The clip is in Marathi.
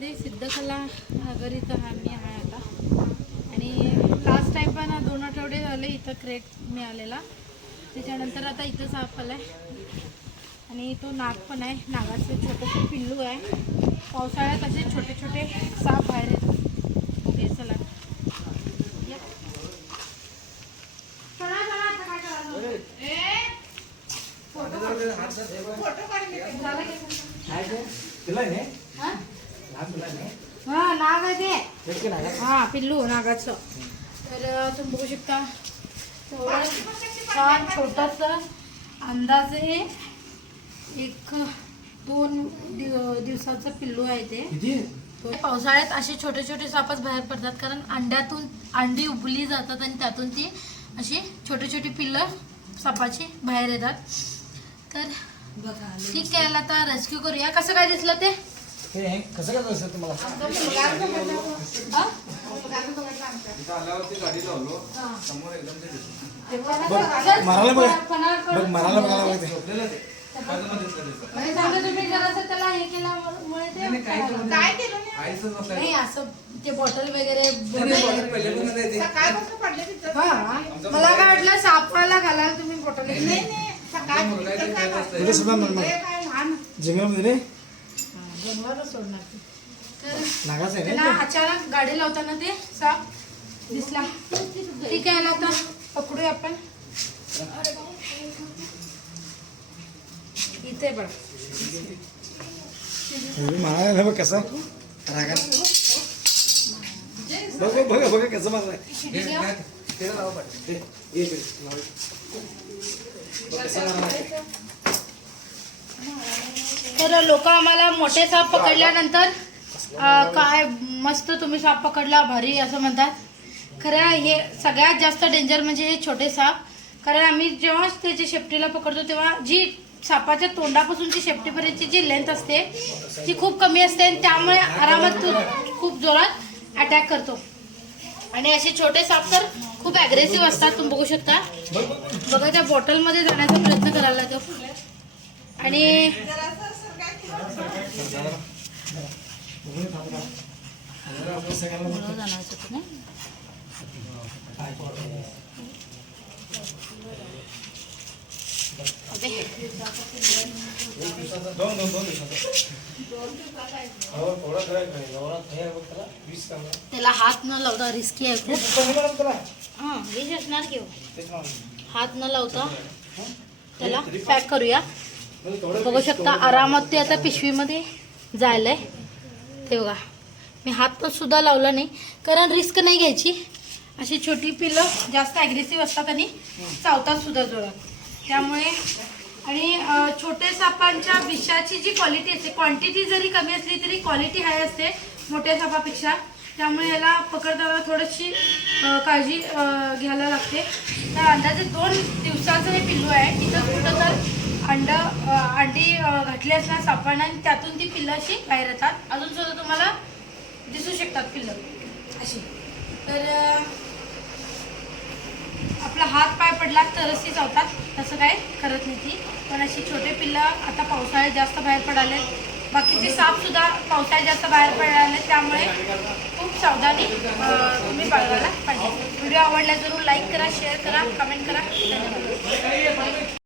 मध्ये सिद्धकला नगर इथं आम्ही आहे आता. आणि लास्ट टाइम पण 2 आठवडे झाले इथं क्रेट मिळालेला. त्याच्यानंतर आता इथं साप आला आहे आणि तो नाग पण आहे. नागाचं छोटंसं पिल्लू आहे. पावसाळ्यात असे छोटे छोटे साप बाहेर येतात. ओके चला हा नाग आहे ते. हा पिल्लू नागाचं. तर तुम्ही बघू शकता तेवढं छान छोटंसं अंदाजे 1-2 दिवसाचं पिल्लू आहे ते. पावसाळ्यात असे छोटे छोटे सापच बाहेर पडतात कारण अंड्यातून अंडी उबली जातात आणि त्यातून ती अशी छोटी छोटी पिल्लं सापाची बाहेर येतात. तर ठीक आहे आता रेस्क्यू करूया. कसं काय दिसलं ते कसं काय दिसलं तुम्हाला? मारायला बघा मारायला बघायला तुम्ही जरासं त्याला हे केल्यामुळे ते काय केलं नाही असं ते बॉटल वगैरे. मला काय वाटलं सापाला घालायला तुम्ही बॉटल. जंगलामध्ये जनावर सोडणार नागाच आहे त्याला अचानक गाडी लावताना ते साप दिसला. ठीक आहे आता पकडूया आपण. इथे बघ मारायला बघ कसा रागात बघ बघ बघ कसं मारलाय. तर लोक आम्हाला मोठे साप पकडल्यानंतर काय मस्त तुम्ही साप पकडला भारी असं म्हणतात. खरं हे सगळ्यात जास्त डेंजर म्हणजे हे छोटे साप. कारण आम्ही जेव्हा त्याच्या शेपटीला पकडतो तेव्हा जी सापाच्या तोंडापासूनची शेपटीपर्यंतची जी लेंथ असते ती खूप कमी असते आणि त्यामुळे आरामात तो खूप जोरात अटॅक करतो. आणि असे छोटे साप तर खूप ॲग्रेसिव्ह असतात. तुम्ही बघू शकता. बघा त्या बॉटलमध्ये जाण्याचा प्रयत्न करायला तो. आणि त्याला हात न लावता रिस्की आहे खूप. हां विष असणार की हात न लावता त्याला पॅक करूया. बघू शकता आरामात ते आता पिशवीमध्ये जायलंय. ते बघा मी हात पण सुद्धा लावला नाही कारण रिस्क नाही घ्यायची. अशी छोटी पिल्लं जास्त ॲग्रेसिव्ह असतात आणि चावतात सुद्धा जोरात. त्यामुळे आणि छोटे सापांच्या विषाची जी क्वालिटी असते क्वांटिटी जरी कमी असली तरी क्वालिटी हाय असते मोठ्या सापापेक्षा. त्यामुळे याला पकडताना थोडीशी काळजी घ्यायला लागते. तर अंदाजे 2 दिवसाचं हे पिल्लू आहे. इथं कुठं तर अंडी घातली असणार सापांना आणि त्यातून ती पिल्लं अशी बाहेर येतात. अजून सुद्धा तुम्हाला दिसू शकतात पिल्लं अशी. तर आपला हात पाय पडला तरच ती चावतात. तसं काय करत नाही ती. पण अशी छोटे पिल्लं आता पावसाळ्यात जास्त बाहेर पडाले. बाकीचे सापसुद्धा पावसाळ्यात जास्त बाहेर पडाले. त्यामुळे खूप सावधानी तुम्ही बाळगायला पाहिजे. व्हिडिओ आवडला जरूर लाईक करा, शेअर करा, कमेंट करा. धन्यवाद.